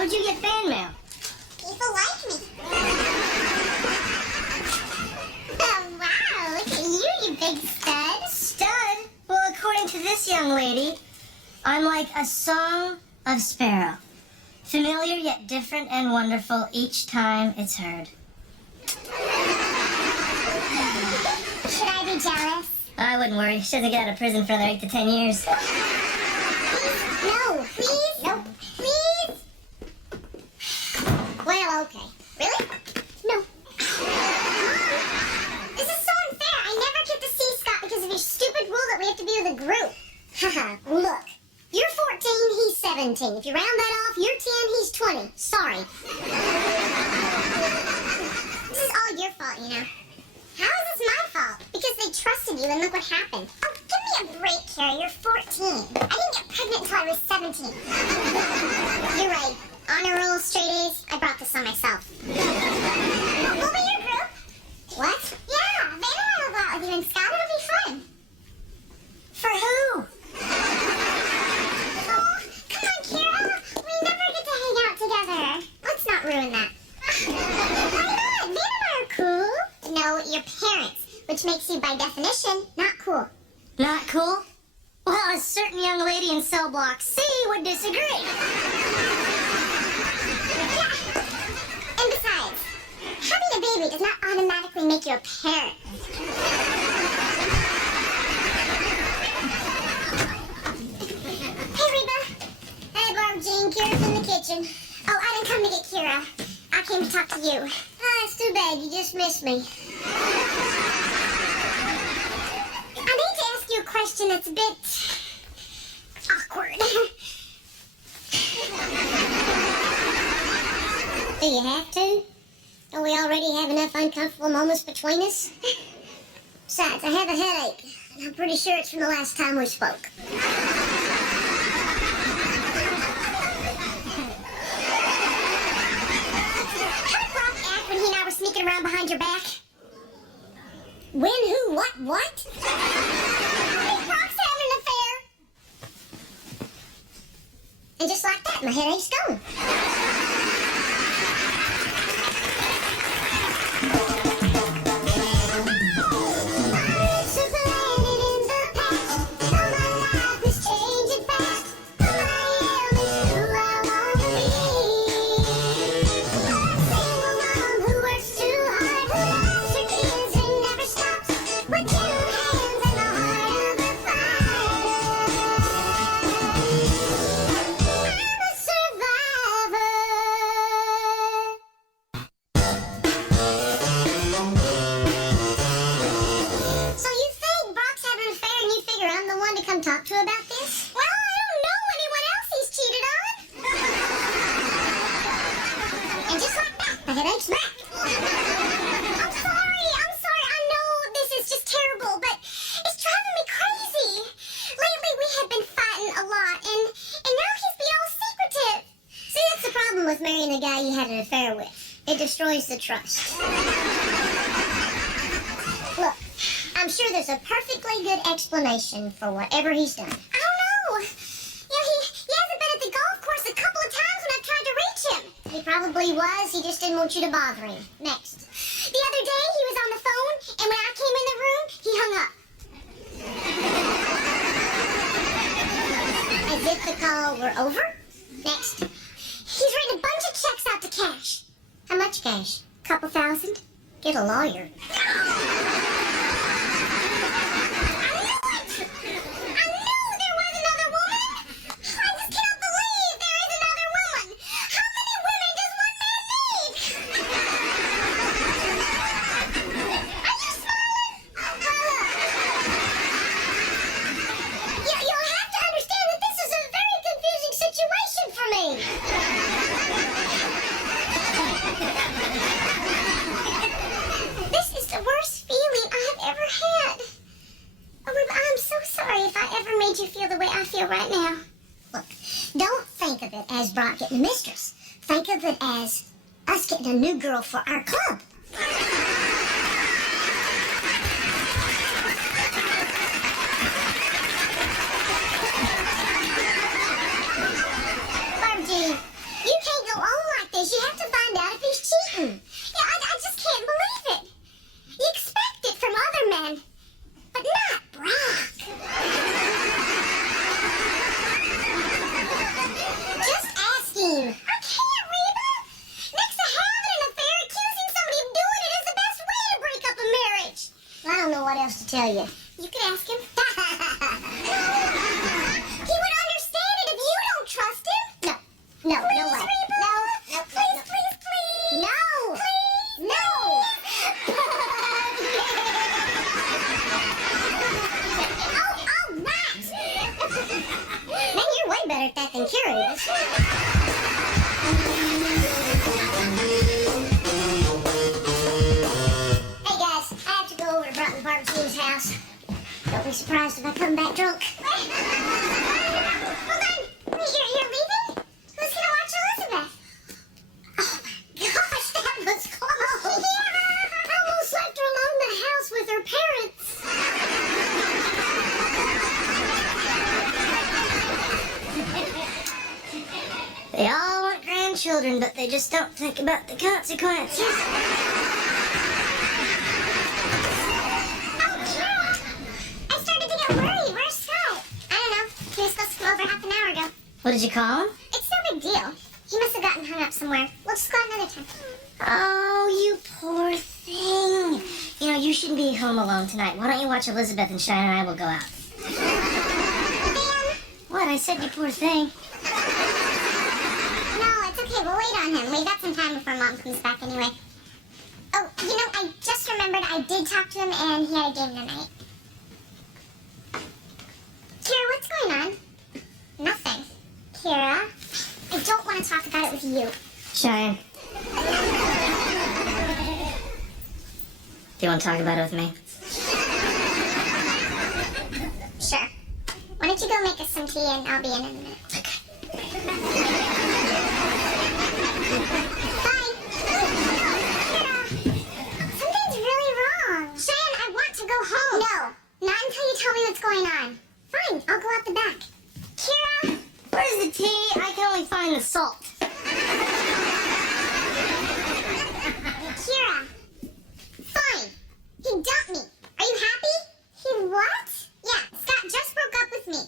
How'd you get fan mail? People like me. Oh, wow. Look at you, you big stud. Stud? Well, according to this young lady, I'm like a song of sparrow. Familiar yet different and wonderful each time it's heard. Should I be jealous? I wouldn't worry. She doesn't get out of prison for another 8 to 10 years. No, please. Nope. Please. Well, okay. Really? No. Mom, this is so unfair. I never get to see Scott because of your stupid rule that we have to be with a group. Haha, look. You're 14, he's 17. If you round that off, you're 10, he's 20. Sorry. This is all your fault, you know. How is this my fault? Because they trusted you and look what happened. Oh, give me a break, Kara. You're 14. I didn't get pregnant until I was 17. You're right. Honor roll, straight A's. I brought this on myself. We'll be your group. What? Yeah, they know I'll go out with you and Scott. It'll be fun. For who? Oh, come on, Kara. We never get to hang out together. Let's not ruin that. Why not? They are cool. No, your parents, which makes you, by definition, not cool. Not cool? Well, a certain young lady in cell block C would disagree. Yeah. And besides, having a baby does not automatically make you a parent. Hey, Reba. Hey, Barb Jean. Kira's in the kitchen. Oh, I didn't come to get Kira. I came to talk to you. Oh, it's too bad. You just missed me. I need to ask you a question that's a bit awkward. Do you have to? Don't we already have enough uncomfortable moments between us? Besides, I have a headache. I'm pretty sure it's from the last time we spoke. How did Brock act when he and I were sneaking around behind your back? When, who, what? Brock's having an affair. And just like that, my headache's gone. Talk to about this? Well, I don't know anyone else he's cheated on. And just like that, the headache's back. I'm sorry. I know this is just terrible, but it's driving me crazy. Lately, we have been fighting a lot, and now he's being all secretive. See, that's the problem with marrying the guy you had an affair with. It destroys the trust. Look. I'm sure there's a perfectly good explanation for whatever he's done. I don't know. You know, he hasn't been at the golf course a couple of times when I've tried to reach him. He probably was. He just didn't want you to bother him. Next. The other day, he was on the phone, and when I came in the room, he hung up. As if the call were over. Next. He's written a bunch of checks out to cash. How much cash? Couple thousand? Get a lawyer. You feel the way I feel right now. Look, don't think of it as Brock getting a mistress. Think of it as us getting a new girl for our club. Barb Jean, you can't go tell you. You could ask him. He would understand it if you don't trust him. No, no, please, no way. Reba. No, please, please, please. No, please, no. Oh, right. Man, you're way better at that than Kira is. Hey guys, I have to go over to Barbecue's house. Don't be surprised if I come back drunk. Hold on. Wait, you're leaving? Who's gonna watch Elizabeth? Oh my gosh, that was close. Yeah. I almost left her alone in the house with her parents. They all want grandchildren, but they just don't think about the consequences. What did you call him? It's no big deal. He must have gotten hung up somewhere. We'll just go out another time. Oh, you poor thing. You know, you shouldn't be home alone tonight. Why don't you watch Elizabeth and Shine and I will go out? Dan? What? I said you poor thing. No, it's okay. We'll wait on him. We've got some time before Mom comes back anyway. Oh, you know, I just remembered I did talk to him and he had a game tonight. Kira, what's going on? Nothing. Kira, I don't want to talk about it with you. Shine. Do you want to talk about it with me? Sure. Why don't you go make us some tea and I'll be in a minute. Okay. Bye. Kira, something's really wrong. Cheyenne, I want to go home. No, not until you tell me what's going on. Fine, I'll go out the back. Kira! Where's the tea? I can only find the salt. Kira! Fine. He dumped me. Are you happy? He what? Yeah, Scott just broke up with me.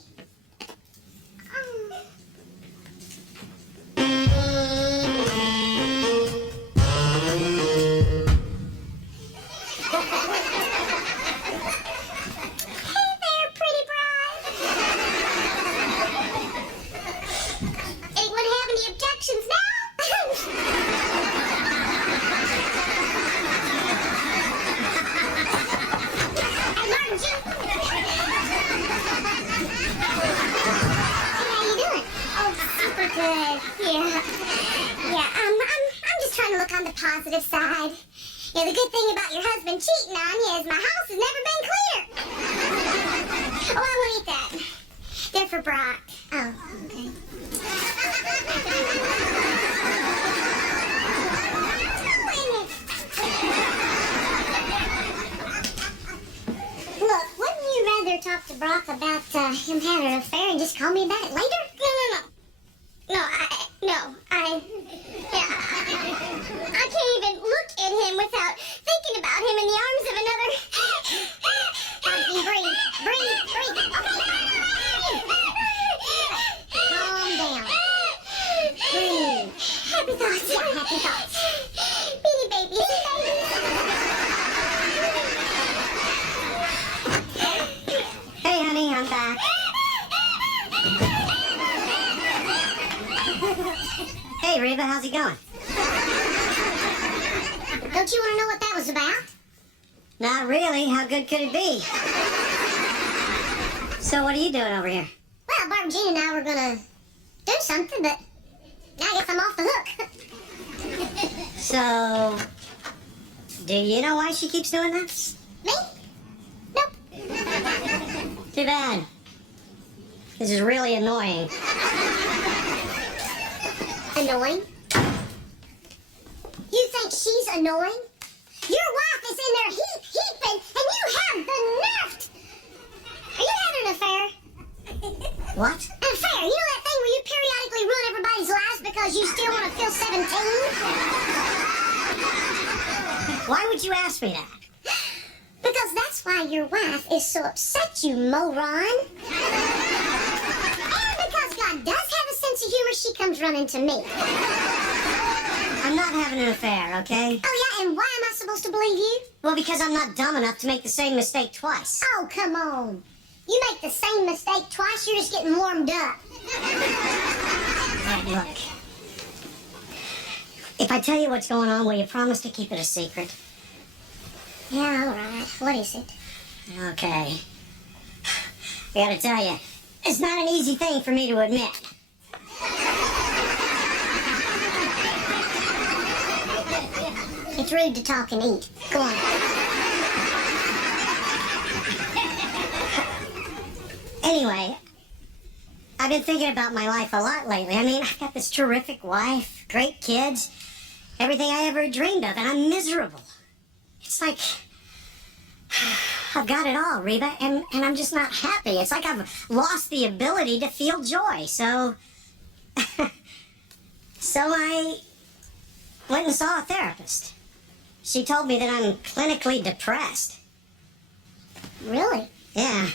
Hey there, pretty bride. Anyone have any objections now? I learned you. How you doing? Oh, super good. Yeah. I'm just trying to look on the positive side. Yeah, the good thing about your husband cheating on you is my house has never been cleaner. Oh, I won't eat that. They're for Brock. Oh, okay. Look, wouldn't you rather talk to Brock about him having an affair and just call me about it later? No, I can't even look at him without thinking about him in the arms of another. Breathe. Calm down. Breathe. Happy thoughts. Yeah, happy thoughts. Beanie baby. Hey, honey, I'm back. Hey, Reba, how's it going? Don't you want to know what that was about? Not really. How good could it be? So what are you doing over here? Well, Barbara Jean and I were gonna do something, but I guess I'm off the hook. So, do you know why she keeps doing that? Me? Nope. Too bad. This is really annoying. Annoying? You think she's annoying? Your wife is in there heaping, and you have the nerve. Are you having an affair? What? An affair? You know that thing where you periodically ruin everybody's lives because you still want to feel 17? Why would you ask me that? Because that's why your wife is so upset, you moron. And because God does have a sense of humor, she comes running to me. I'm not having an affair, okay? Oh, yeah, and why am I supposed to believe you? Well, because I'm not dumb enough to make the same mistake twice. Oh, come on. You make the same mistake twice, you're just getting warmed up. All right, look. If I tell you what's going on, will you promise to keep it a secret? Yeah, all right. What is it? Okay. I gotta tell you, it's not an easy thing for me to admit. It's rude to talk and eat. Go on. Anyway, I've been thinking about my life a lot lately. I mean, I've got this terrific wife, great kids, everything I ever dreamed of, and I'm miserable. It's like I've got it all, Reba, and I'm just not happy. It's like I've lost the ability to feel joy. So I went and saw a therapist. She told me that I'm clinically depressed. Really? Yeah.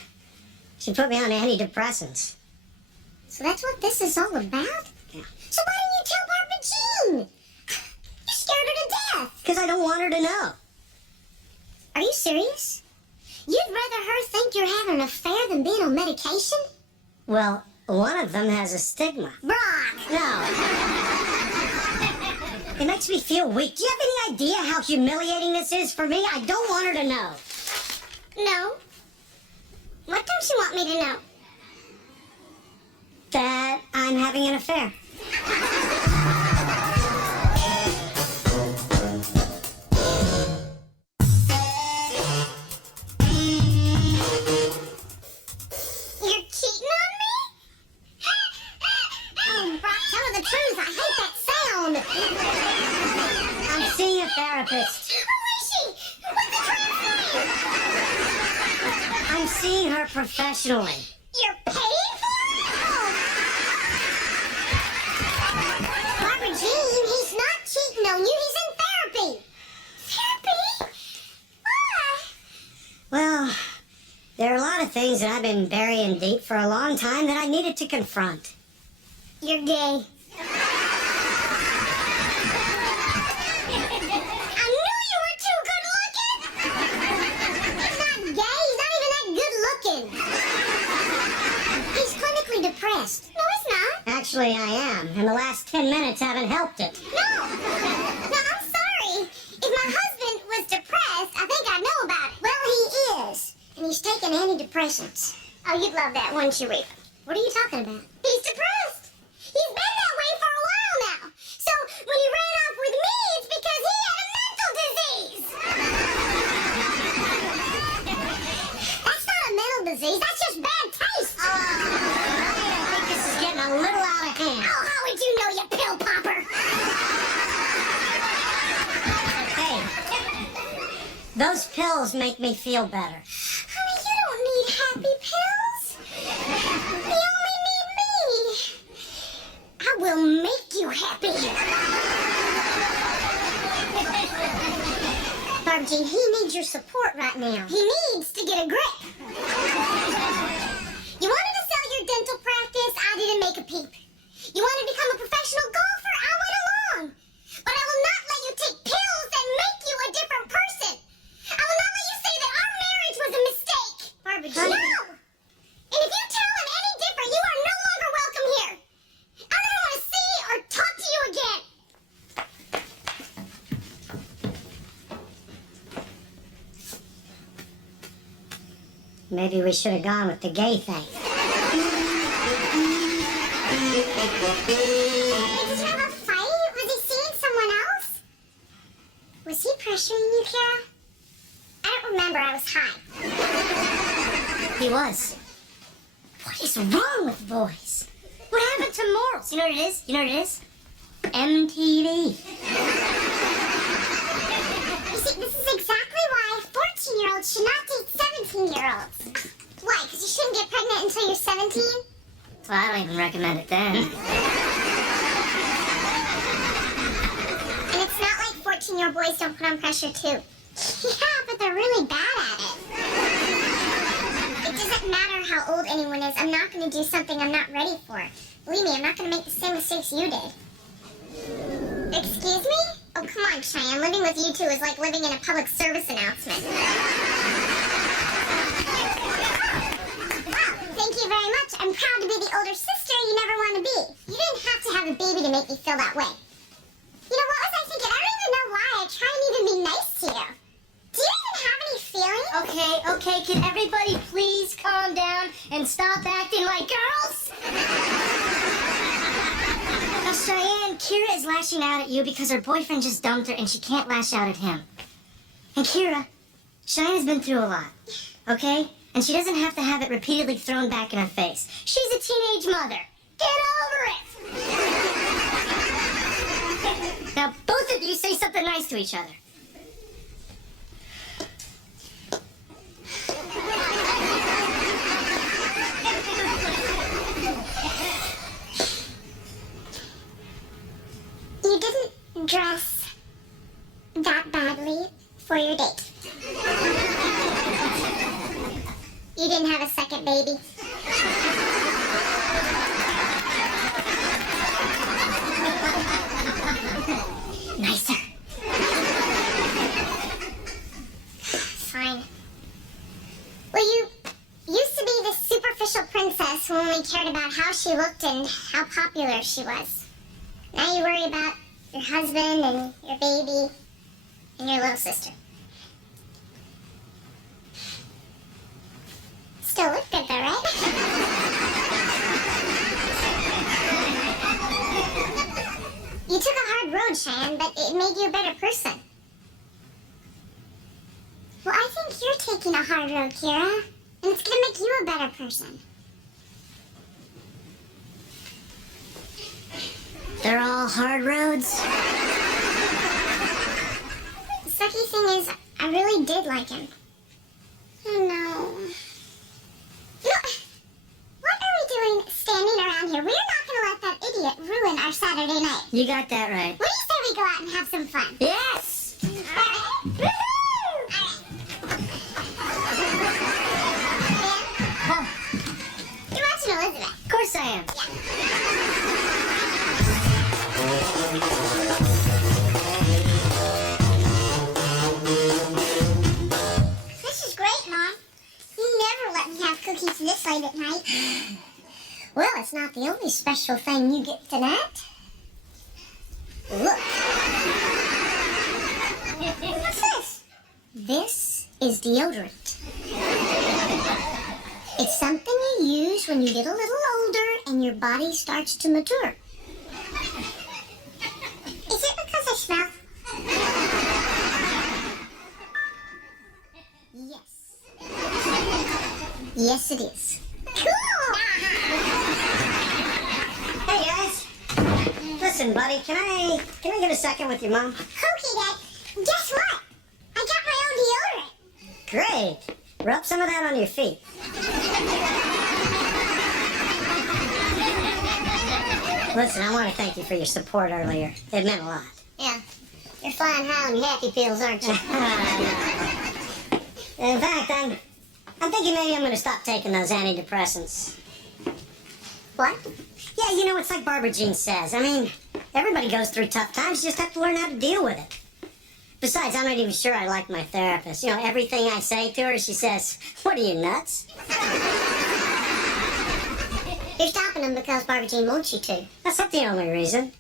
She put me on antidepressants. So that's what this is all about? Yeah. So why didn't you tell Barbara Jean? You scared her to death. Because I don't want her to know. Are you serious? You'd rather her think you're having an affair than being on medication? Well, one of them has a stigma. Brock! No. It makes me feel weak. Do you have any idea how humiliating this is for me? I don't want her to know. No. What don't you want me to know? That I'm having an affair. You're cheating on me? Oh, Brock, tell her the truth. I hate that sound. I'm seeing a therapist. Who is she? What's the trans name? I'm seeing her professionally. You're paying for it? Barbara Jean, he's not cheating on you. He's in therapy. Therapy? Why? Well, there are a lot of things that I've been burying deep for a long time that I needed to confront. You're gay. I knew you were too good looking. He's not gay. He's not even that good looking. He's clinically depressed. No, he's not. Actually, I am, and the last 10 minutes haven't helped it. No. No, I'm sorry. If my husband was depressed, I think I'd know about it. Well, he is. And he's taking antidepressants. Oh, you'd love that, wouldn't you, Reba? What are you talking about? He's depressed. He's been that way for a while now. So when he ran off with me, it's because he had a mental disease. That's not a mental disease. That's just bad taste. I think this is getting a little out of hand. Oh, how would you know, you pill popper? Hey, those pills make me feel better. Honey, you don't need happy pills. You only need me. I will make you happy. Barbara Jean, he needs your support right now. He needs to get a grip. You wanted to sell your dental practice, I didn't make a peep. You wanted to become a professional golfer, I went along. But I will not let you take pills that make you a different person. I will not let you say that our marriage was a mistake. Barbara Jean. No! And if you tell him any different, you are no longer welcome here. I don't want to see or talk to you again. Maybe we should have gone with the gay thing. Did you have a fight? Was he seeing someone else? Was he pressuring you, Kara? I don't remember. I was high. He was. What is wrong with boys? What happened to morals? You know what it is? You know what it is? MTV. You see, this is exactly why 14-year-olds should not date 17-year-olds. Why? Because you shouldn't get pregnant until you're 17? Well, I don't even recommend it then. And it's not like 14-year-old boys don't put on pressure, too. Yeah, but they're really bad at it. It doesn't matter how old anyone is. I'm not going to do something I'm not ready for. Believe me, I'm not going to make the same mistakes you did. Excuse me? Oh, come on, Cheyenne. Living with you two is like living in a public service announcement. Wow, thank you very much. I'm proud to be the older sister you never want to be. You didn't have to have a baby to make me feel that way. You know, what was I thinking? I don't even know why. I try and even be nice to you. Do you even have any feelings? Okay, can everybody please calm down and stop acting like girls? Now, Cheyenne, Kira is lashing out at you because her boyfriend just dumped her and she can't lash out at him. And Kira, Cheyenne's been through a lot, okay? And she doesn't have to have it repeatedly thrown back in her face. She's a teenage mother. Get over it! Now, both of you say something nice to each other. You didn't dress that badly for your date. You didn't have a second baby. Nicer. Fine. Well, you used to be the superficial princess who only cared about how she looked and how popular she was. Now you worry about your husband and your baby and your little sister. Still look good though, right? You took a hard road, Cheyenne, but it made you a better person. Well, I think you're taking a hard road, Kira, and it's gonna make you a better person. They're all hard roads. The sucky thing is, I really did like him. Oh no. You know, what are we doing standing around here? We're not gonna let that idiot ruin our Saturday night. You got that right. What do you say we go out and have some fun? Yes! Alright. You're watching Elizabeth. Of course I am. This is great, Mom. You never let me have cookies this late at night. Well, it's not the only special thing you get tonight. Look. What's this? This is deodorant. It's something you use when you get a little older and your body starts to mature. Is it because I smell? Yes. Yes, it is. Cool! Hey guys. Listen, buddy, can I get a second with your mom? Okay, Dad. Guess what? I got my own deodorant. Great. Rub some of that on your feet. Listen, I want to thank you for your support earlier. It meant a lot. Yeah. You're flying high on happy pills, aren't you? In fact, I'm thinking maybe I'm going to stop taking those antidepressants. What? Yeah, you know, it's like Barbara Jean says. I mean, everybody goes through tough times. You just have to learn how to deal with it. Besides, I'm not even sure I like my therapist. You know, everything I say to her, she says, "What are you, nuts?" You're stopping them because Barbara Jean wants you to. That's not the only reason.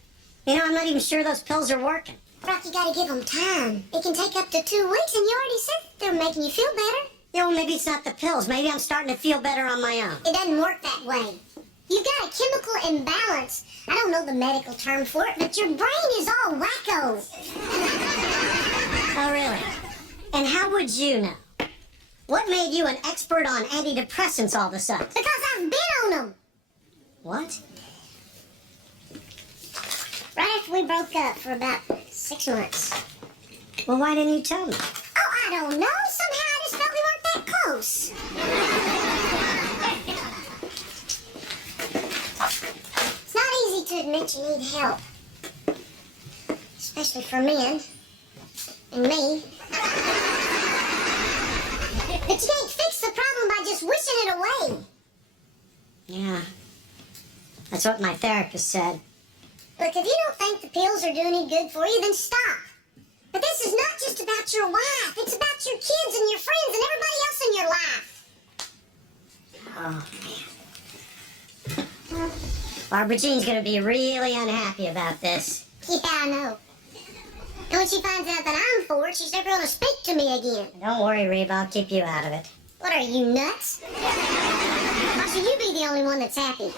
You know, I'm not even sure those pills are working. Brock, you gotta give them time. It can take up to 2 weeks, and you already said they're making you feel better. You know, maybe it's not the pills. Maybe I'm starting to feel better on my own. It doesn't work that way. You've got a chemical imbalance. I don't know the medical term for it, but your brain is all wacko. Oh, really? And how would you know? What made you an expert on antidepressants all of a sudden? Because I've been on them. What? Right after we broke up for about 6 months. Well, why didn't you tell me? Oh, I don't know. Somehow I just felt we weren't that close. It's not easy to admit you need help. Especially for men. And me. But you can't fix the problem by just wishing it away. Yeah. That's what my therapist said. Look, if you don't think the pills are doing any good for you, then stop. But this is not just about your wife. It's about your kids and your friends and everybody else in your life. Oh, man. Barbara Jean's gonna be really unhappy about this. Yeah, I know. And when she finds out that I'm for it, she's never gonna speak to me again. Don't worry, Reba, I'll keep you out of it. What are you, nuts? Why should you be the only one that's happy?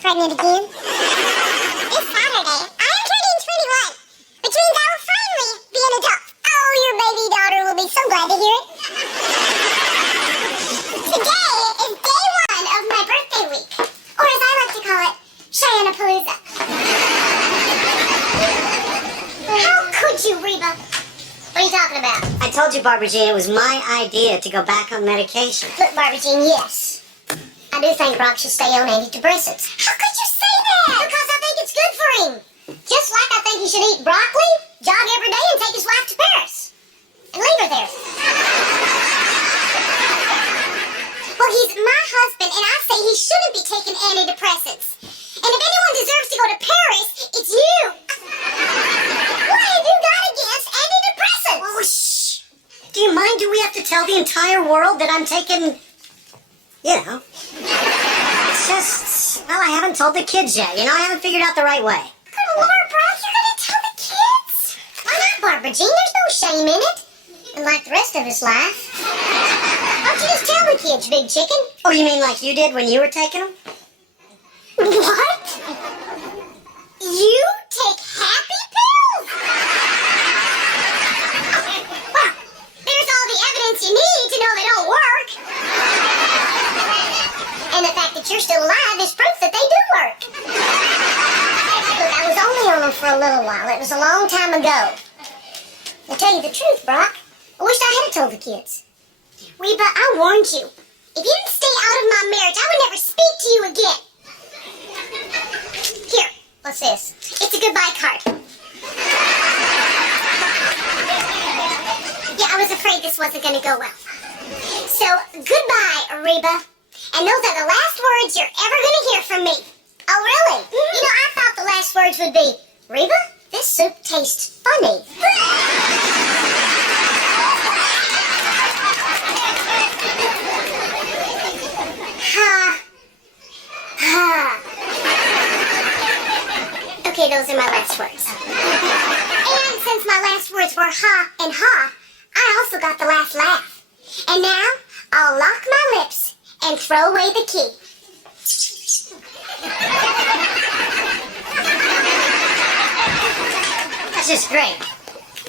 Pregnant again. This Saturday, I am turning 21, which means I will finally be an adult. Oh, your baby daughter will be so glad to hear it. Today is day one of my birthday week, or as I like to call it, Cheyenne-a-palooza. How could you, Reba? What are you talking about? I told you, Barbara Jean, it was my idea to go back on medication. Look, Barbara Jean, yes. I do think Brock should stay on antidepressants. How could you say that? Because I think it's good for him. Just like I think he should eat broccoli, jog every day, and take his wife to Paris. And leave her there. Well, he's my husband, and I say he shouldn't be taking antidepressants. And if anyone deserves to go to Paris, it's you. What have you got against antidepressants? Oh, shh. Do you mind? Do we have to tell the entire world that I'm taking... You know, it's just, well, I haven't told the kids yet. You know, I haven't figured out the right way. Good Lord, Brock, you're going to tell the kids? Why not, Barbara Jean? There's no shame in it. And like the rest of his life. Why don't you just tell the kids, big chicken? Oh, you mean like you did when you were taking them? What? You take happy pills? Well, there's all the evidence you need to know they don't work. And the fact that you're still alive is proof that they do work. Look, I was only on them for a little while. It was a long time ago. To tell you the truth, Brock, I wished I had told the kids. Reba, I warned you. If you didn't stay out of my marriage, I would never speak to you again. Here, what's this? It's a goodbye card. Yeah, I was afraid this wasn't going to go well. So, goodbye, Reba. And those are the last words you're ever going to hear from me. Oh, really? Mm-hmm. You know, I thought the last words would be, Reba, this soup tastes funny. Ha. Ha. Okay, those are my last words. And since my last words were ha and ha, I also got the last laugh. And now, I'll lock my lips and throw away the key. That's just great.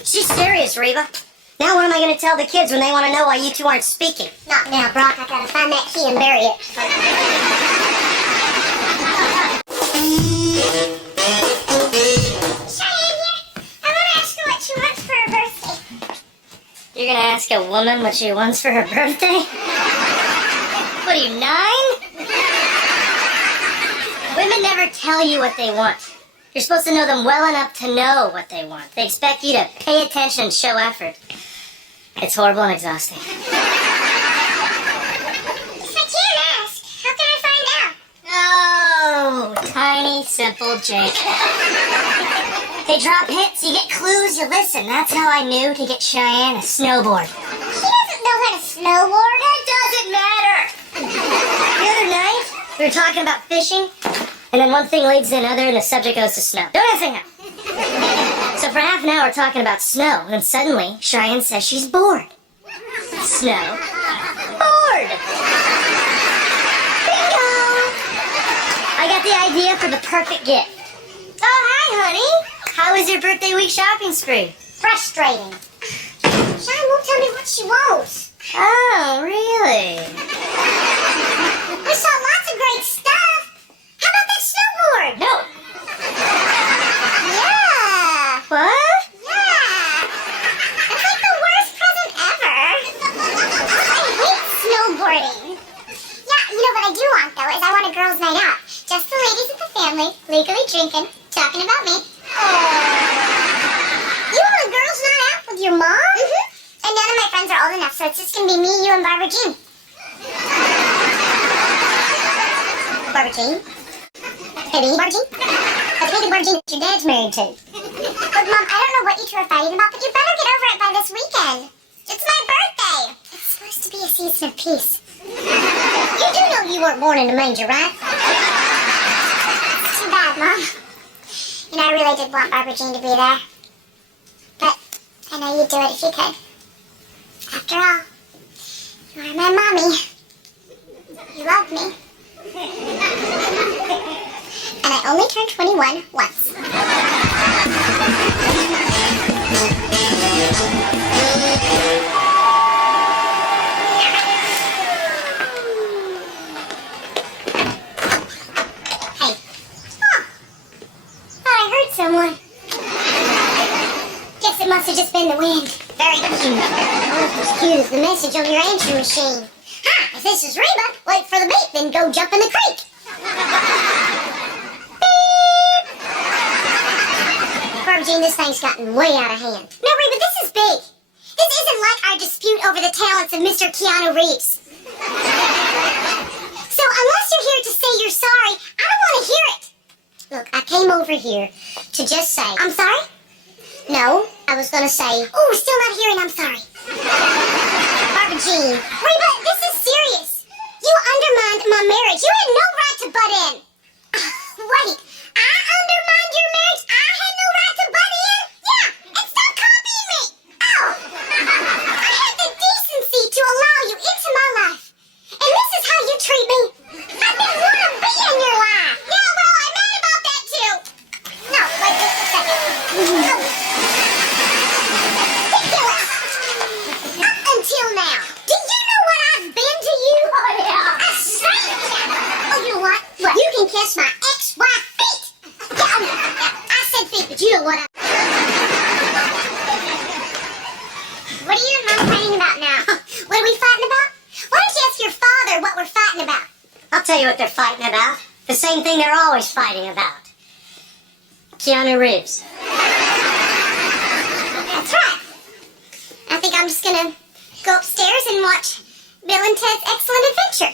She's serious, Reba. Now what am I going to tell the kids when they want to know why you two aren't speaking? Not now, Brock. I gotta find that key and bury it. Cheyenne here. I want to ask her what she wants for her birthday. You're going to ask a woman what she wants for her birthday? What are you, 9? Women never tell you what they want. You're supposed to know them well enough to know what they want. They expect you to pay attention and show effort. It's horrible and exhausting. If I can't ask, how can I find out? Oh, tiny, simple Jake. They drop hits, you get clues, you listen. That's how I knew to get Cheyenne a snowboard. She doesn't know how to snowboard. It doesn't matter. The other night, we were talking about fishing, and then one thing leads to another, and the subject goes to snow. Don't answer now. So for half an hour, we're talking about snow, and then suddenly, Cheyenne says she's bored. Snow. Bored. Bingo. I got the idea for the perfect gift. Oh, hi, honey. How was your birthday week shopping spree? Frustrating. Cheyenne won't tell me what she wants. Oh, really? We saw lots of great stuff. How about that snowboard? No. Yeah. What? Yeah. That's like the worst present ever. I hate snowboarding. Yeah, you know what I do want, though, is I want a girls' night out. Just the ladies of the family, legally drinking, talking about me. You want a girls' night out with your mom? so it's just gonna be me, you, and Barbara Jean. Barbara Jean? Baby Barbara Jean? That's baby Barbara Jean that your dad's married to. Look, Mom, I don't know what you two are fighting about, but you better get over it by this weekend. It's my birthday. It's supposed to be a season of peace. You do know you weren't born in a manger, right? It's too bad, Mom. You know, I really did want Barbara Jean to be there. But I know you'd do it if you could. After all, you are my mommy. You love me. And I only turned 21 once. Hey. Oh. Thought I heard someone. Guess it must have just been the wind. Very cute. Almost as cute as the message on your answering machine. Ha! If this is Reba, wait for the beep, then go jump in the creek. Barbara Jean, this thing's gotten way out of hand. No, Reba, this is big. This isn't like our dispute over the talents of Mr. Keanu Reeves. So unless you're here to say you're sorry, I don't want to hear it. Look, I came over here to just say, I'm sorry? No, I was going to say, oh, still not hearing I'm sorry. Barbara Jean, Reba, this is serious. You undermined my marriage. You had no right to butt in. Wait, I undermined your marriage? I had no right to butt in? Yeah, and stop copying me. Oh, I had the decency to allow you into my life. And this is how you treat me? I didn't want to be in your life. Yeah, well, I'm mad about that too. No, wait just a second. No. Ridiculous. Up until now. Do you know what I've been to you? Oh, yeah. A stranger. Oh, you know what? What? You can kiss my ex-wife feet. Yeah, I said feet, but you know what What are you and Mom fighting about now? What are we fighting about? Why don't you ask your father what we're fighting about? I'll tell you what they're fighting about. The same thing they're always fighting about. Keanu Reeves. That's right. I think I'm just gonna go upstairs and watch Bill and Ted's Excellent Adventure.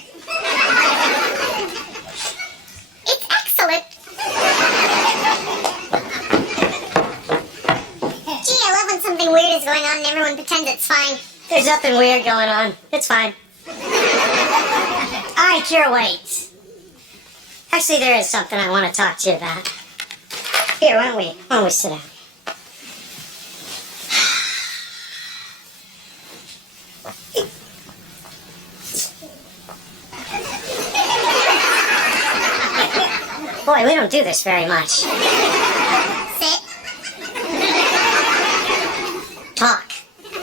It's excellent. Gee, I love when something weird is going on and everyone pretends it's fine. There's nothing weird going on. It's fine. All right, Kira, wait. Actually, there is something I want to talk to you about. Here, why don't we sit down? Boy, we don't do this very much. Sit. Talk. I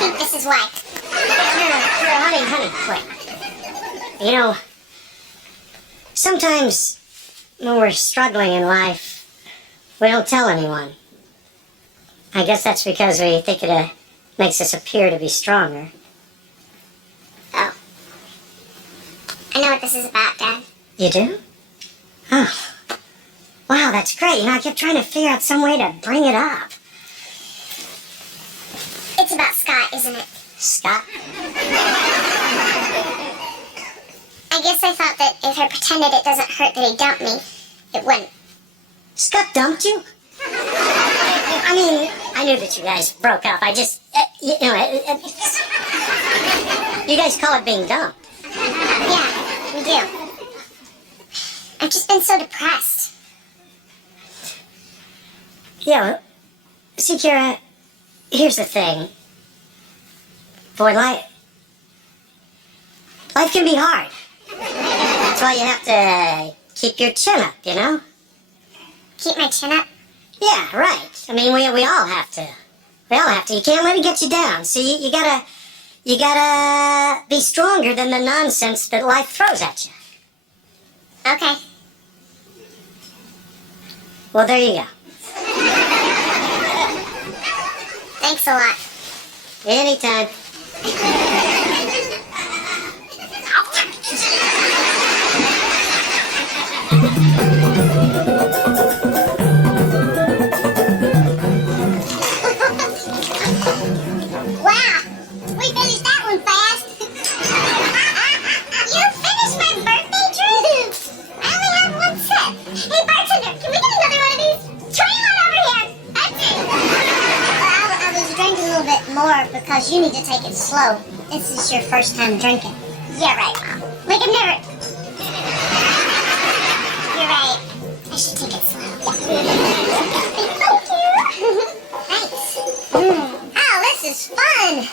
think this is why. Honey, wait. You know, sometimes when we're struggling in life, we don't tell anyone. I guess that's because we think it makes us appear to be stronger. Oh. I know what this is about, Dad. You do? Oh. Wow, that's great. You know, I kept trying to figure out some way to bring it up. It's about Scott, isn't it? Scott? I guess I thought that if I pretended it doesn't hurt that he dumped me, it wouldn't. Scott dumped you? I mean, I knew that you guys broke up. I just, you guys call it being dumped. Yeah, we do. I've just been so depressed. Yeah, well, see, Kira, here's the thing. Boy, life can be hard. That's why you have to keep your chin up, you know? Keep my chin up? Yeah, right. I mean, we all have to. We all have to. You can't let it get you down. See, you gotta be stronger than the nonsense that life throws at you. Okay. Well, there you go. Thanks a lot. Anytime. Wow, we finished that little bit more because you need to take it slow. This is your first time drinking. Yeah, right, Mom. Like I've never... You're right. I should take it slow. Thank you. Thanks. Oh, this is fun.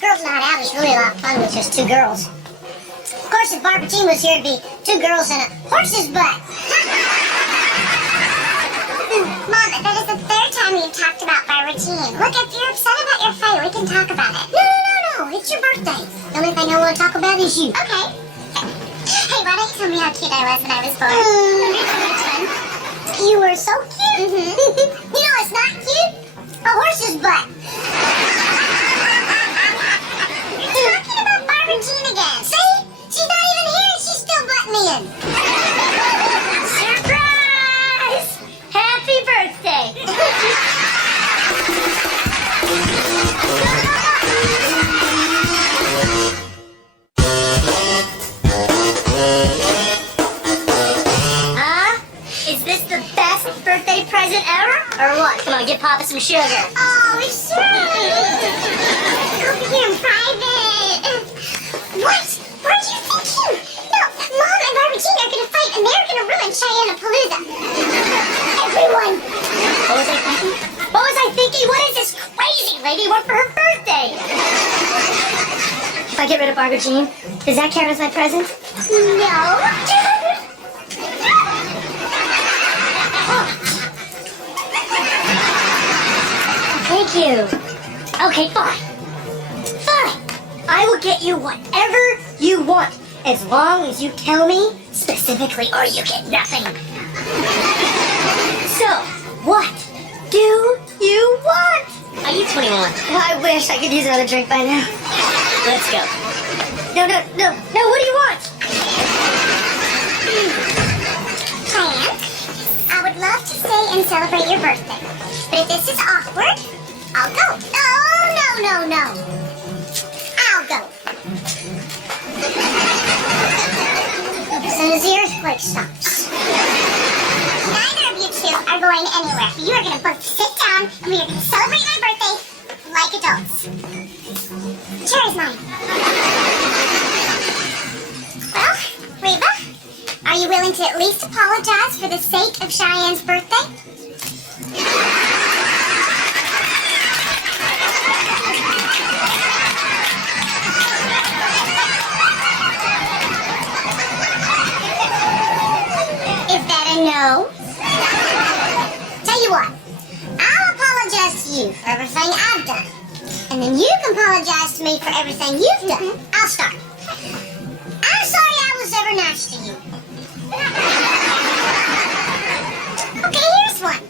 Girls Night Out is really a lot of fun with just two girls. Of course, if Barbara Jean was here, it'd be two girls and a horse's butt. Mom, that is the third time you've talked about Barbara Jean. Look, if you're upset about your fight, we can talk about it. No. It's your birthday. The only thing I want to talk about is you. Okay. Hey, why don't you tell me how cute I was when I was born? You were so cute. You know what's not cute? A horse's butt. You're talking about Barbara Jean again. See? She's not even here and she's still butting me in. Surprise! Happy birthday! Is this the best birthday present ever? Or what? Come on, get Papa some sugar. Oh, sure. Over here in private. What? What are you thinking? No, Mom and Barbara Jean are going to fight and they're going to ruin Cheyenne-a-Palooza. Everyone. What was I thinking? What was I thinking? What is this crazy lady want for her birthday? If I get rid of Barbara Jean, does that count as my present? No. Thank you. Okay, fine. Fine. I will get you whatever you want, as long as you tell me specifically or you get nothing. So, what do you want? Are you 21? Well, I wish I could use another drink by now. Let's go. No, what do you want? Cheyenne, I would love to stay and celebrate your birthday. But if this is awkward, I'll go. No. I'll go. As soon as the earthquake stops. Neither of you two are going anywhere. You are going to both sit down and we are going to celebrate my birthday like adults. Chair is mine. Well, Reba, are you willing to at least apologize for the sake of Cheyenne's birthday? Is that a no? Tell you what, I'll apologize to you for everything I've done. And then you can apologize to me for everything you've done. I'll start. I'm sorry I was ever nice to you. Okay, here's one.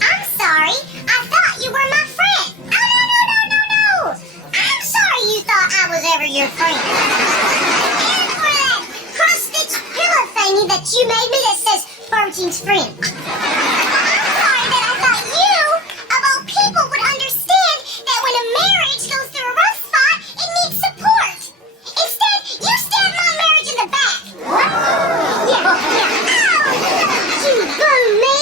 I'm sorry I thought you were my friend. No. I'm sorry you thought I was ever your friend. And for that cross-stitch pillow thingy that you made me that says Virgin's friend. I'm sorry that I thought you, of all people, would understand that when a marriage goes through a rough spot, it needs support. Instead, you stabbed my marriage in the back. What? Yeah. Oh, you bum me.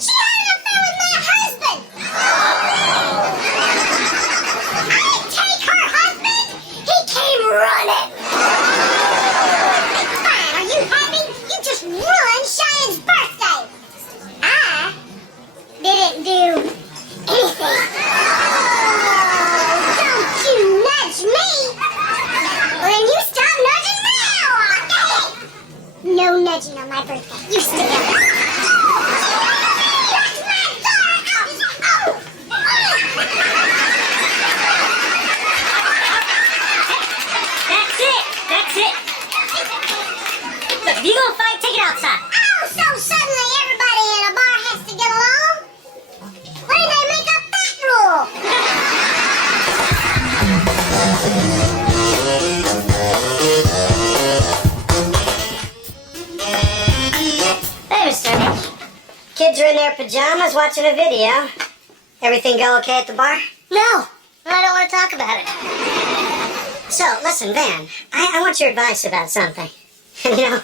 She had an affair with my husband. I didn't take her husband. He came running. Fine, are you happy? You just ruined Cheyenne's birthday. I didn't do anything. Oh, don't you nudge me. Well, then you stop nudging now, okay? No nudging on my birthday. You stick up. That's my door. That's it. Look, if you're gonna fight, take it outside. Oh, so suddenly everybody in a bar has to get along? When did they make up that rule? Hey, Mr. Nick. Kids are in their pajamas watching a video. Everything go okay at the bar? No, I don't want to talk about it. So, listen, Van, I want your advice about something. And, you know,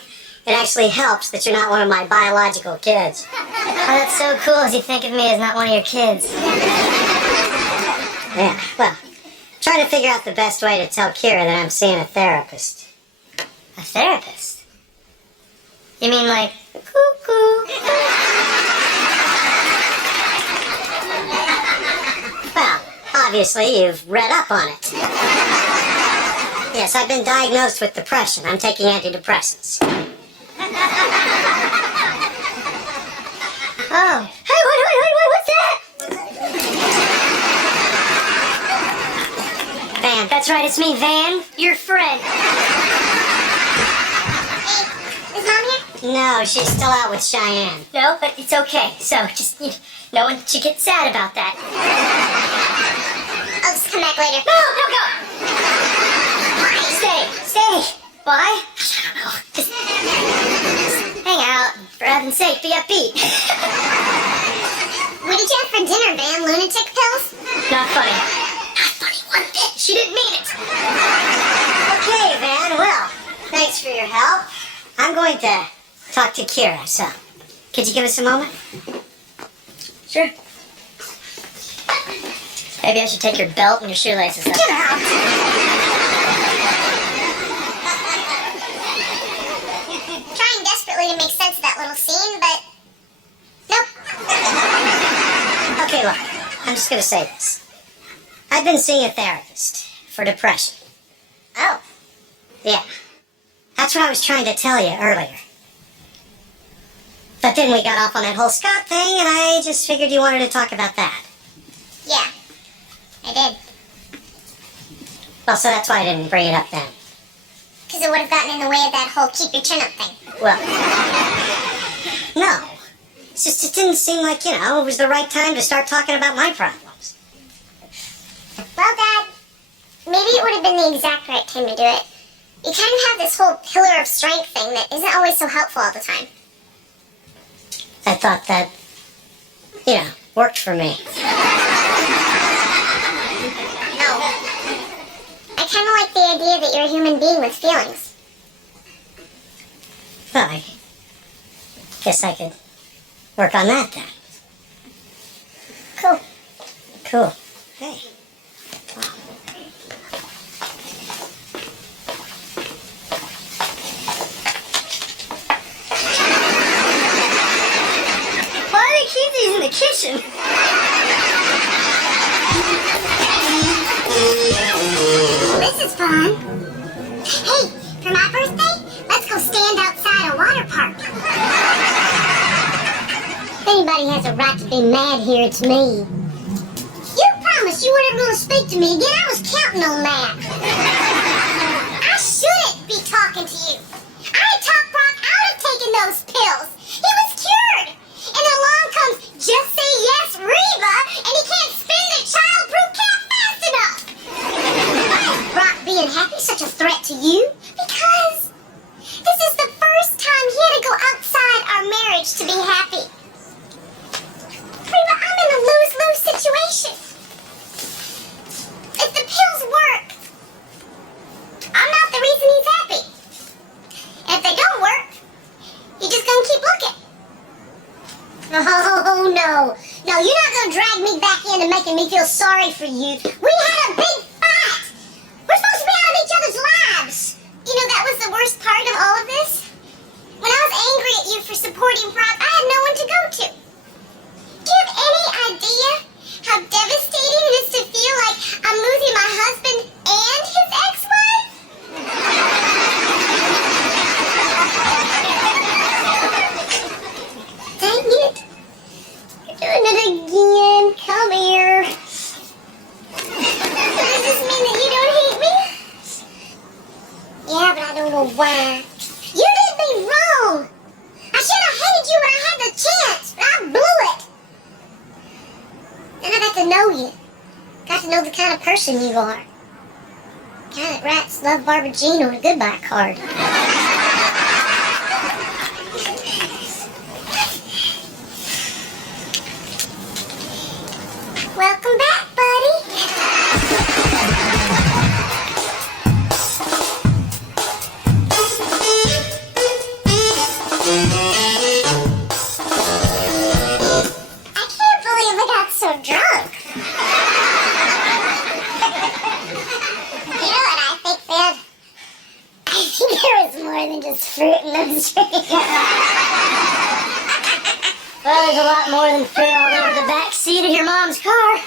it actually helps that you're not one of my biological kids. Oh, that's so cool as you think of me as not one of your kids. Yeah, well, trying to figure out the best way to tell Kira that I'm seeing a therapist. A therapist? You mean like, cuckoo? Well, obviously you've read up on it. Yes, I've been diagnosed with depression. I'm taking antidepressants. Oh. Hey, wait, what's that? Van. That's right, it's me, Van, your friend. Hey, is Mom here? No, she's still out with Cheyenne. No, but it's okay. So, just, no one should get sad about that. I'll just come back later. No, go! Stay. Why? I don't know. Just hang out. For heaven's sake, be upbeat. What did you have for dinner, Van? Lunatic pills? Not funny. Not funny one bit. She didn't mean it. Okay, Van, well, thanks for your help. I'm going to talk to Kira, so could you give us a moment? Sure. Maybe I should take your belt and your shoelaces off. Get out! Trying desperately to make sense of that little scene, but nope. Okay, look, I'm just going to say this. I've been seeing a therapist for depression. Oh, Yeah, that's what I was trying to tell you earlier. But then we got off on that whole Scott thing, and I just figured you wanted to talk about that. yeah, I did. Well, so that's why I didn't bring it up then. Because it would have gotten in the way of that whole keep your chin up thing. Well, no. It's just, it didn't seem like, it was the right time to start talking about my problems. Well, Dad, maybe it would have been the exact right time to do it. You kind of have this whole pillar of strength thing that isn't always so helpful all the time. I thought that, worked for me. No. I kind of like the idea that you're a human being with feelings. Well, I guess I could work on that then. Cool. Cool. Hey. Why do they keep these in the kitchen? This is fun. Hey, for my birthday, let's go stand outside a water park. If anybody has a right to be mad here, it's me. You promised you weren't going to speak to me again. I was counting on that. I shouldn't be talking to you. I talked Brock out of taking those pills. He was cured. And then along comes Just Say Yes Reba, and he can't spin the childproof cat fast enough. Why is Brock being happy such a threat to you? Because this is the first time he had to go outside our marriage to be happy. Reba, I'm in a lose-lose situation. If the pills work, I'm not the reason he's happy. And if they don't work, you're just gonna keep looking. Oh, no. No, you're not gonna drag me back into making me feel sorry for you. We had a big fight. We're supposed to be out of each other's lives. You know, that was the worst part of all of this. When I was angry at you for supporting Brock, I had no one to go to. Do you have any idea how devastating it is to feel like I'm losing my husband and his ex-wife? Dang it. You're doing it again. Come here. Does this mean that you don't hate me? Yeah, but I don't know why. You did me wrong. I should have hated you when I had the chance, but I blew it. Then I got to know you. Got to know the kind of person you are. Kind that writes Love Barbara Jean on a goodbye card. Welcome back, buddy. I can't believe I got so drunk. fruit in the tree. Well, there's a lot more than fruit all over the back seat of your mom's car.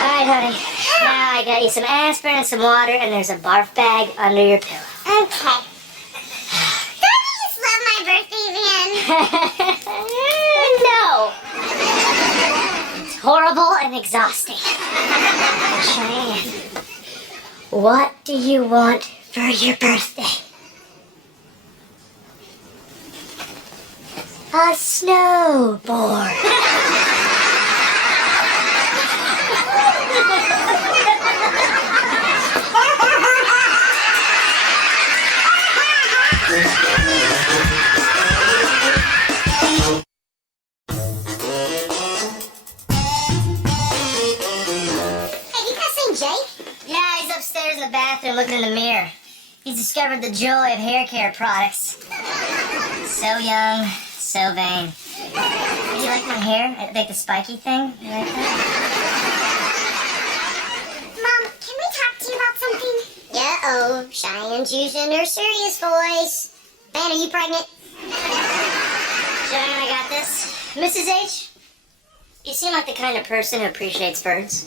Alright, honey. Now I got you some aspirin and some water, and there's a barf bag under your pillow. Okay. Don't you just love my birthday, Van? No. It's horrible and exhausting. Cheyenne, what do you want for your birthday? A snowboard. Yeah, he's upstairs in the bathroom looking in the mirror. He's discovered the joy of hair care products. So young, so vain. Do you like my hair? Like the spiky thing? You like that? Mom, can we talk to you about something? Uh-oh, Cheyenne's using her serious voice. Ben, are you pregnant? Cheyenne, I got this. Mrs. H, you seem like the kind of person who appreciates birds.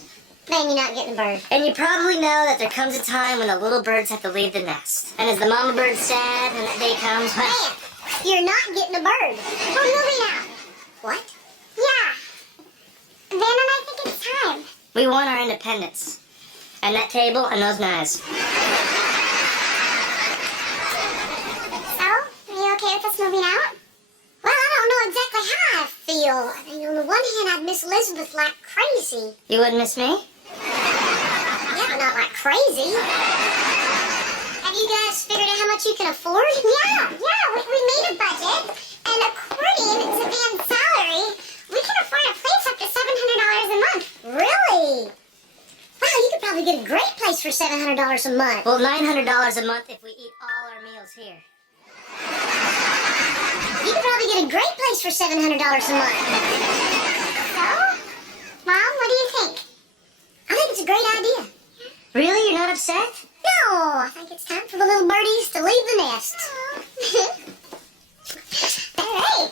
Ben, you're not getting a bird. And you probably know that there comes a time when the little birds have to leave the nest. And as the mama bird's sad when that day comes, well, Ben, you're not getting a bird. We're moving out. What? Yeah. Van and I think it's time. we want our independence. And that table and those knives. So, are you okay with us moving out? Well, I don't know exactly how I feel. I mean, on the one hand, I'd miss Elizabeth like crazy. You wouldn't miss me? Yeah, but not like crazy. Have you guys figured out how much you can afford? Yeah, we made a budget, and according to Van's salary, we can afford a place up to $700 a month. Really? Wow, you could probably get a great place for $700 a month. Well, $900 a month if we eat all our meals here. You could probably get a great place for $700 a month. So, Mom, what do you think? I think it's a great idea. Really? You're not upset? No, I think it's time for the little birdies to leave the nest. All right.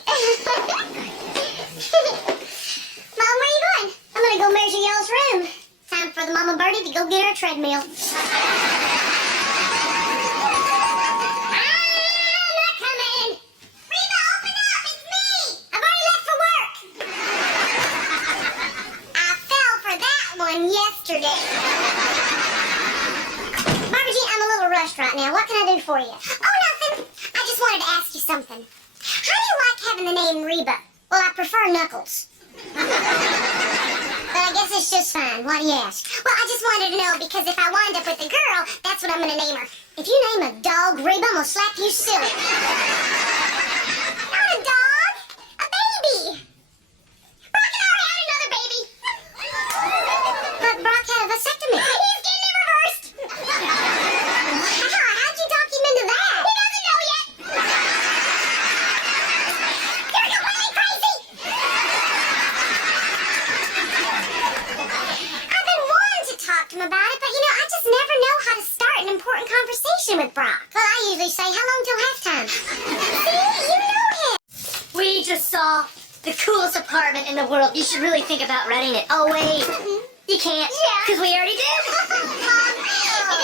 Mom, where are you going? I'm gonna go measure y'all's room. Time for the mama birdie to go get her treadmill. I'm not coming. Reba, open up! It's me! I've already left for work. I fell for that one yesterday. Barbara Jean, I'm a little rushed right now. What can I do for you? Oh, nothing. I just wanted to ask you something. How do you like having the name Reba? Well, I prefer Knuckles. But I guess it's just fine. Why do you ask? Well, I just wanted to know because if I wind up with a girl, that's what I'm going to name her. If you name a dog Reba, I'm gonna slap you silly. Not a dog. A baby. Brock and I already had another baby. But Brock had a vasectomy. He's getting it reversed. Wow, how'd you talk him into that? He doesn't know yet. You're completely crazy. I've been wanting to talk to him about it, but I just never know how to start an important conversation with Brock. Well, I usually say, how long till halftime? See, you know him. We just saw the coolest apartment in the world. You should really think about renting it. Oh, wait. You can't. Yeah. Because we already did. It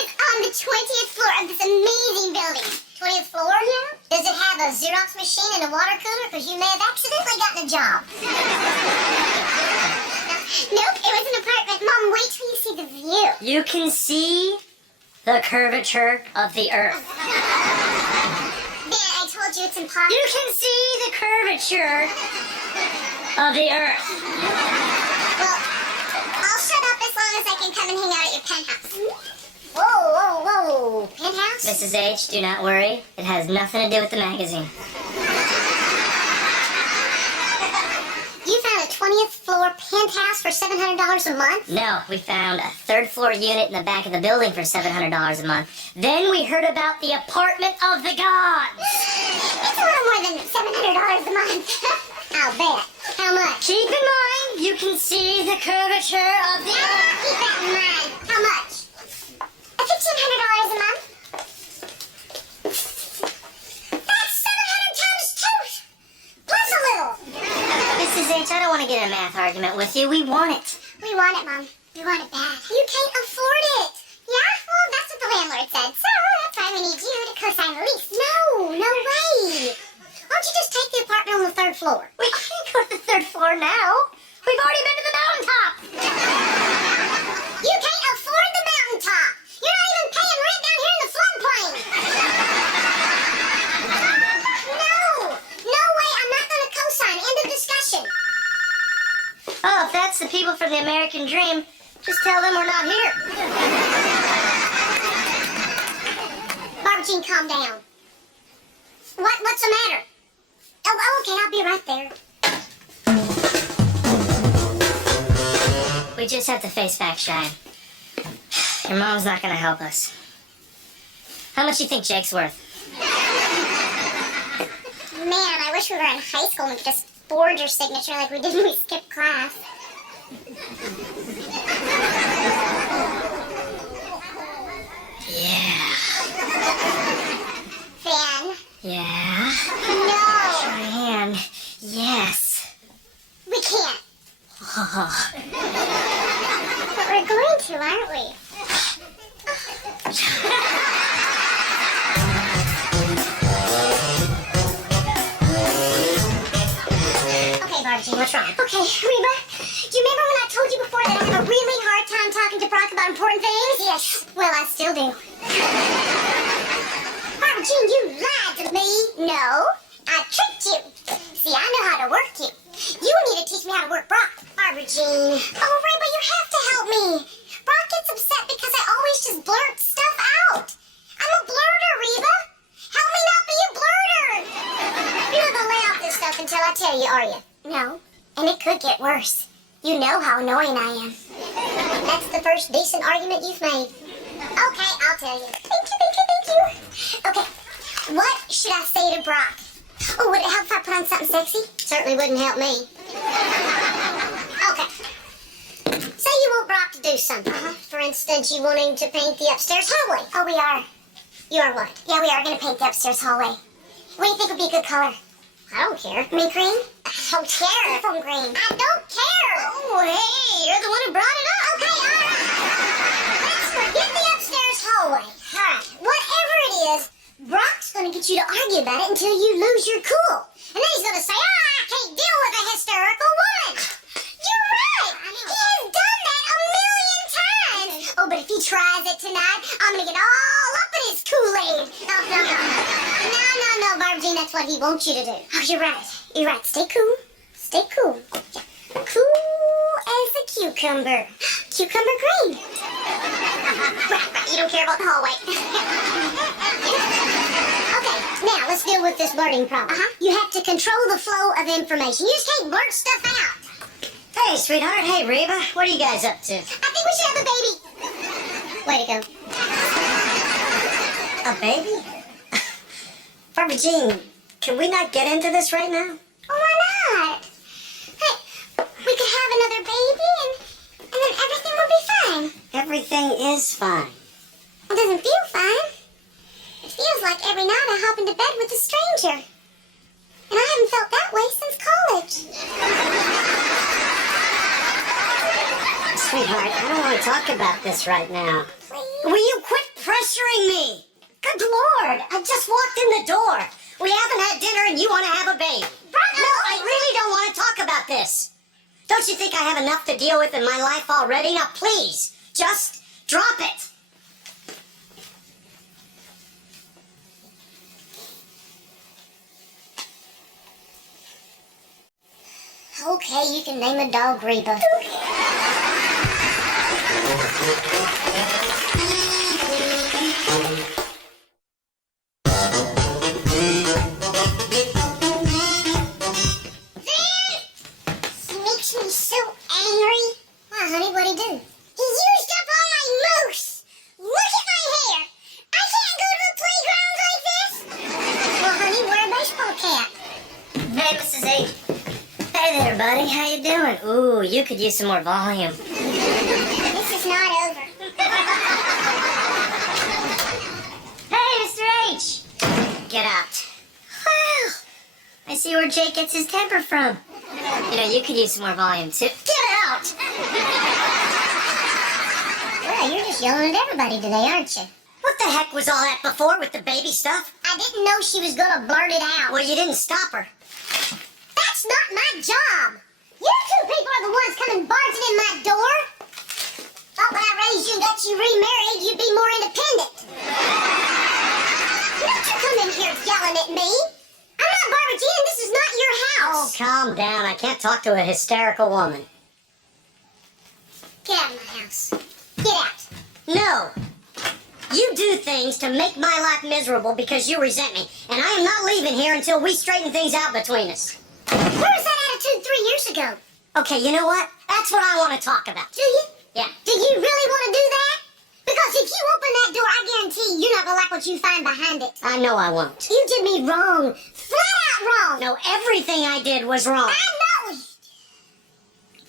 is on the 20th floor of this amazing building. 20th floor? Yeah. Does it have a Xerox machine and a water cooler? Because you may have accidentally gotten a job. Nope, it was an apartment. Mom, wait till you see the view. You can see the curvature of the earth. There, I told you it's impossible. You can see the curvature of the earth. Well, I'll shut up as long as I can come and hang out at your penthouse. Whoa. Penthouse? Mrs. H, do not worry. It has nothing to do with the magazine. You found a 20th floor penthouse for $700 a month? No, we found a third floor unit in the back of the building for $700 a month. Then we heard about the apartment of the gods. It's a little more than $700 a month. I'll bet. How much? Keep in mind, you can see the curvature of the earth. Keep that in mind. How much? $1,500 a month? argument with you. We want it. We want it, Mom. We want it bad. You can't afford it. Yeah? Well, that's what the landlord said. So, that's why we need you to co-sign the lease. No way. Why don't you just take the apartment on the 3rd floor? We can't go to the 3rd floor now. We've already been to the mountaintop. You can't afford the mountaintop. You're not even paying rent down here in the floodplain. No way. I'm not going to co-sign. End of discussion. Oh, if that's the people from the American dream, just tell them we're not here. Barbara Jean, calm down. What's the matter? Oh, okay, I'll be right there. We just have to face facts, Shine. Your mom's not gonna help us. How much do you think Jake's worth? Man, I wish we were in high school and we could just forge your signature like we did when we skipped class. Yeah. Then? Yeah. No, Cheyenne. Yes. we can't. Oh. But we're going to, aren't we? Okay, Barbara Jean, what's wrong? Okay, Reba, do you remember when I told you before that I have a really hard time talking to Brock about important things? Yes. Well, I still do. Barbara Jean, you lied to me. No, I tricked you. See, I know how to work you. You need to teach me how to work Brock. Barbara Jean. Oh, Reba, you have to help me. Brock gets upset because I always just blurt stuff out. I'm a blurter, Reba. Help me not be a blurter. You're not gonna lay off this stuff until I tell you, are you? No, and it could get worse. You know how annoying I am. That's the first decent argument you've made. Okay, I'll tell you. Thank you. Okay, what should I say to Brock? Oh, would it help if I put on something sexy? Certainly wouldn't help me. Okay. Say you want Brock to do something. For instance, you want him to paint the upstairs hallway. Oh, we are. You are what? Yeah, we are going to paint the upstairs hallway. What do you think would be a good color? I don't care. I mean, green? I don't care. From green. I don't care. Oh, hey, you're the one who brought it up. Okay, all right. Let's forget the upstairs hallway. All right. Whatever it is, Brock's going to get you to argue about it until you lose your cool. And then he's going to say, I can't deal with a hysterical woman. You're right. He has done that a million times. Oh, but if he tries it tonight, I'm going to get all up in his Kool-Aid. No, Barbara Jean, that's what he wants you to do. Oh, you're right. You're right. Stay cool. Stay cool. Cool as a cucumber. Cucumber green. Right. You don't care about the hallway. Okay, now let's deal with this blurting problem. You have to control the flow of information. You just can't blurt stuff out. Hey, sweetheart. Hey, Reba. What are you guys up to? I think we should have a baby. Way to go. A baby? Barbara Jean, can we not get into this right now? Oh, why not? Hey, we could have another baby and then everything would be fine. Everything is fine. It doesn't feel fine. It feels like every night I hop into bed with a stranger. And I haven't felt that way since college. Sweetheart, I don't want to talk about this right now. Please? Will you quit pressuring me? Good Lord, I just walked in the door. We haven't had dinner and you want to have a baby. No, I really don't want to talk about this. Don't you think I have enough to deal with in my life already? Now, please, just drop it. Okay, you can name a dog Reba. He makes me so angry. Why, honey, what'd he do? He used up all my mousse. Look at my hair. I can't go to the playground like this. Well, honey, wear a baseball cap. Hey, Mrs. H. Hey there, buddy. How you doing? Ooh, you could use some more volume. This is not over. Hey, Mr. H. Get out. Well, I see where Jake gets his temper from. You know, you could use some more volume, too. Get Just yelling at everybody today, aren't you? What the heck was all that before with the baby stuff? I didn't know she was gonna blurt it out. Well, you didn't stop her. That's not my job. You two people are the ones coming barging in my door. Thought when I raised you and got you remarried, you'd be more independent. Don't you come in here yelling at me. I'm not Barbara Jean. This is not your Oh, house. calm down. I can't talk to a hysterical woman. Get out of my house. Get out. No. You do things to make my life miserable because you resent me, and I am not leaving here until we straighten things out between us. Where was that attitude 3 years ago? Okay, you know what? That's what I want to talk about. Do you? Yeah. Do you really want to do that? Because if you open that door, I guarantee you're not going to like what you find behind it. I know I won't. You did me wrong. Flat out wrong. No, everything I did was wrong. I know.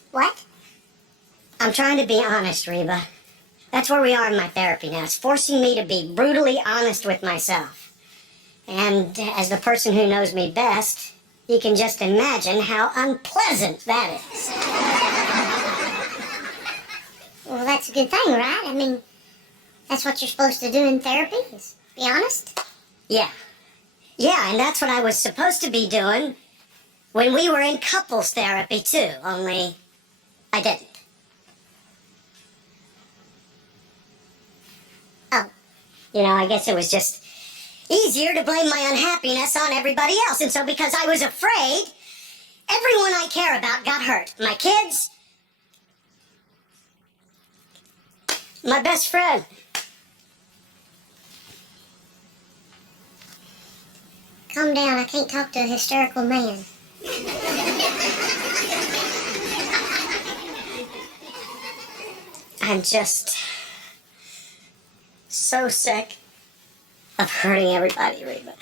What? I'm trying to be honest, Reba. That's where we are in my therapy now. It's forcing me to be brutally honest with myself. And as the person who knows me best, you can just imagine how unpleasant that is. Well, that's a good thing, right? I mean, that's what you're supposed to do in therapy, is be honest. Yeah. Yeah, and that's what I was supposed to be doing when we were in couples therapy, too, only I didn't. Oh. You know, I guess it was just easier to blame my unhappiness on everybody else. And so because I was afraid, everyone I care about got hurt. My kids, my best friend. Calm down. I can't talk to a hysterical man. I'm just so sick of hurting everybody, Reba.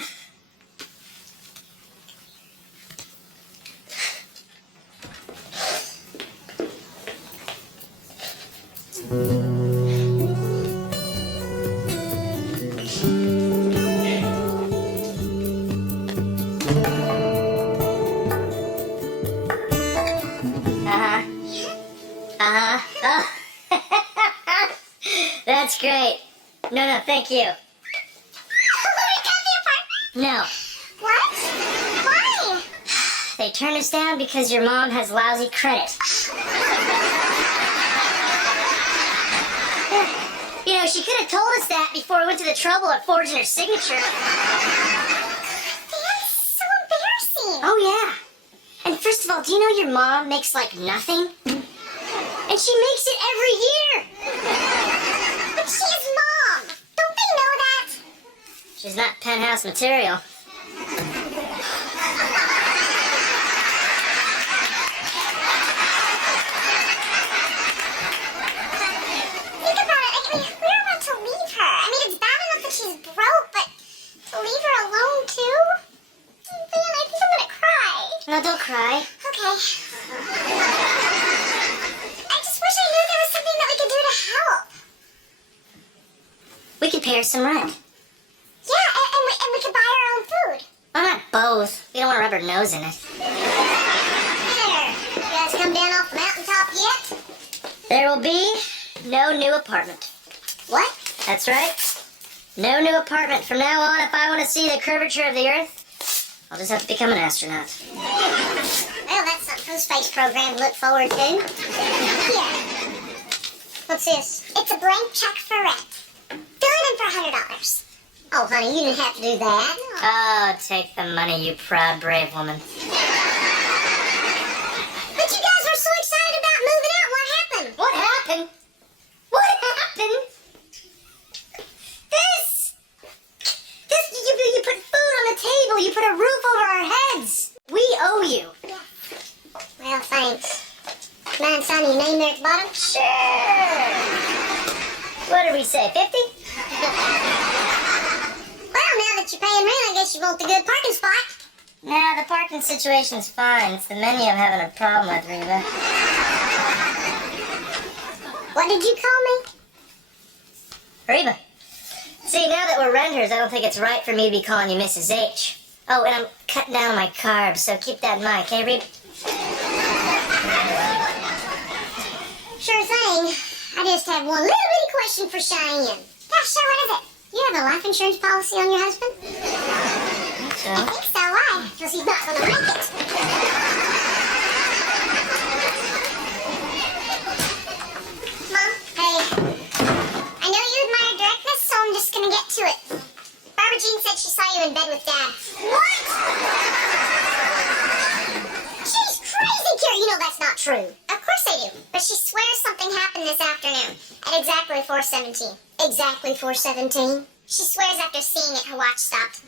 Oh. That's great. No, thank you. No. What? Why? They turned us down because your mom has lousy credit. You know, she could have told us that before we went to the trouble of forging her signature. That's so embarrassing. Oh, yeah. And first of all, do you know your mom makes like nothing? And she makes it every year. But she's mom. Don't they know that? She's not penthouse material. Think about it. I mean, we're about to leave her. I mean, it's bad enough that she's broke, but to leave her alone, too? Man, I think I'm gonna cry. No, don't cry. Okay. I just wish I knew there was something that we could do to help. We could pay her some rent. Yeah, and we could buy our own food. Well, not both. We don't want to rub her nose in it. There. You guys come down off the mountaintop yet? There will be no new apartment. What? That's right. No new apartment. From now on, if I want to see the curvature of the Earth, I'll just have to become an astronaut. Well, that's something for the space program to look forward to. Here. What's this? It's a blank check for rent. Fill it in for $100. Oh, honey, you didn't have to do that. Oh, take the money, you proud, brave woman. But you guys were so excited about moving out. What happened? What happened? What happened? This, you put food on the table. You put a roof over our heads. We owe you. Yeah. Well, thanks. Mind signing your name there at the bottom? Sure. What did we say, 50? Well, now that you're paying rent, I guess you want the good parking spot. Nah, the parking situation's fine. It's the menu I'm having a problem with, Reba. What did you call me? Reba. See, now that we're renters, I don't think it's right for me to be calling you Mrs. H. Oh, and I'm cutting down on my carbs, so keep that in mind, okay, Reba? Sure thing. I just have one little bitty question for Cheyenne. Yeah, sure, what is it? You have a life insurance policy on your husband? So, I think so, why? Because he's not gonna make it. Mom, hey. I know you admire directness, so I'm just gonna get to it. Barbara Jean said she saw you in bed with Dad. What? She's crazy, Carrie. You know that's not true. Of course I do. But she swears something happened this afternoon at exactly 4:17. Exactly 4:17? She swears after seeing it, her watch stopped.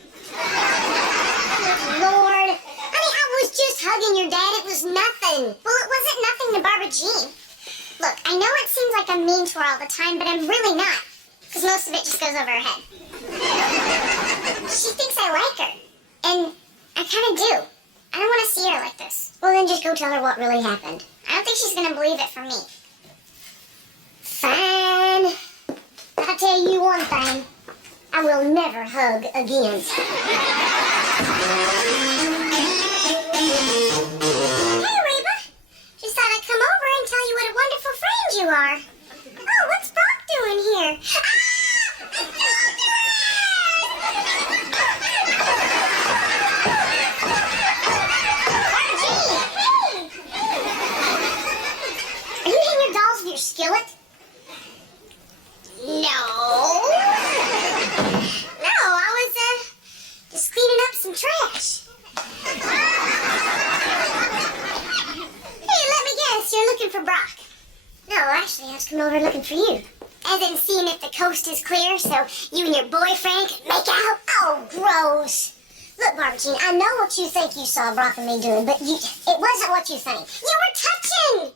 Lord. I mean, I was just hugging your dad. It was nothing. Well, it wasn't nothing to Barbara Jean. Look, I know it seems like I'm mean to her all the time, but I'm really not. Because most of it just goes over her head. She thinks I like her. And I kind of do. I don't want to see her like this. Well, then just go tell her what really happened. I don't think she's going to believe it from me. Fine. I'll tell you one thing. I will never hug again. Hey, Reba. Just thought I'd come over and tell you what a wonderful friend you are. Oh, what's Brock doing here? Are you hitting your dolls with your skillet? No. No, I was just cleaning up some trash. Hey, let me guess, you're looking for Brock. No, actually, I was coming over looking for you. As in seeing if the coast is clear so you and your boyfriend can make out. Oh, gross. Look, Barbara Jean, I know what you think you saw Brock and me doing, but it wasn't what you think. You were touching.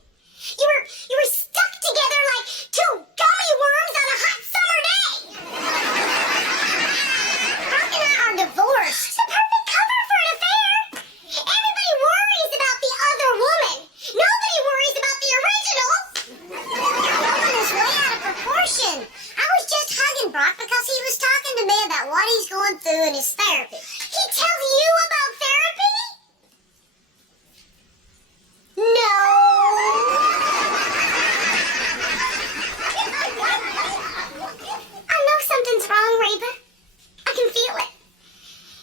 You were stuck together like two gummy worms on a hot summer day. Brock and I are divorced. It's the perfect cover for an affair. Everybody worries about the other woman. Nobody worries about the original. Woman is way out of proportion. I was just hugging Brock because he was talking to me about what he's going through in his therapy. He tells you about therapy? No. I know something's wrong, Reba. I can feel it.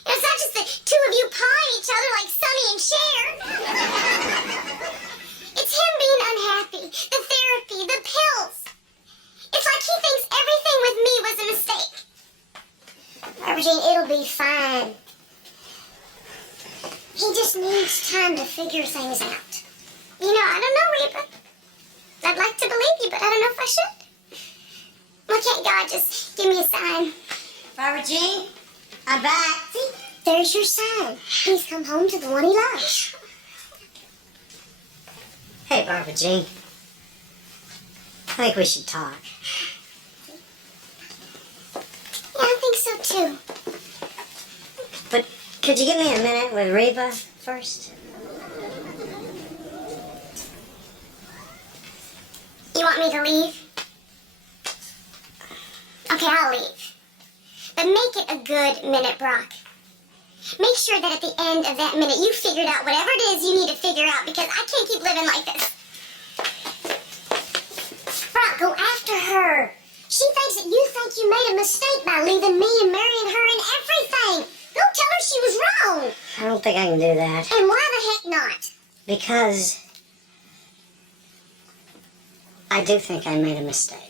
It's not just the two of you pawing each other like Sonny and Cher. It's him being unhappy, the therapy, the pills. It's like he thinks everything with me was a mistake. Barbara Jean, it'll be fine. He just needs time to figure things out. You know, I don't know, Reba. I'd like to believe you, but I don't know if I should. Why can't God just give me a sign? Barbara Jean, I'm back. See, there's your sign. He's come home to the one he loves. Hey, Barbara Jean. I think we should talk. Yeah, I think so too. But could you give me a minute with Reba first? You want me to leave? Okay, I'll leave. But make it a good minute, Brock. Make sure that at the end of that minute you figured out whatever it is you need to figure out because I can't keep living like this. Brock, go after her. She thinks that you think you made a mistake by leaving me and marrying her and everything. Go tell her she was wrong. I don't think I can do that. And why the heck not? Because I do think I made a mistake.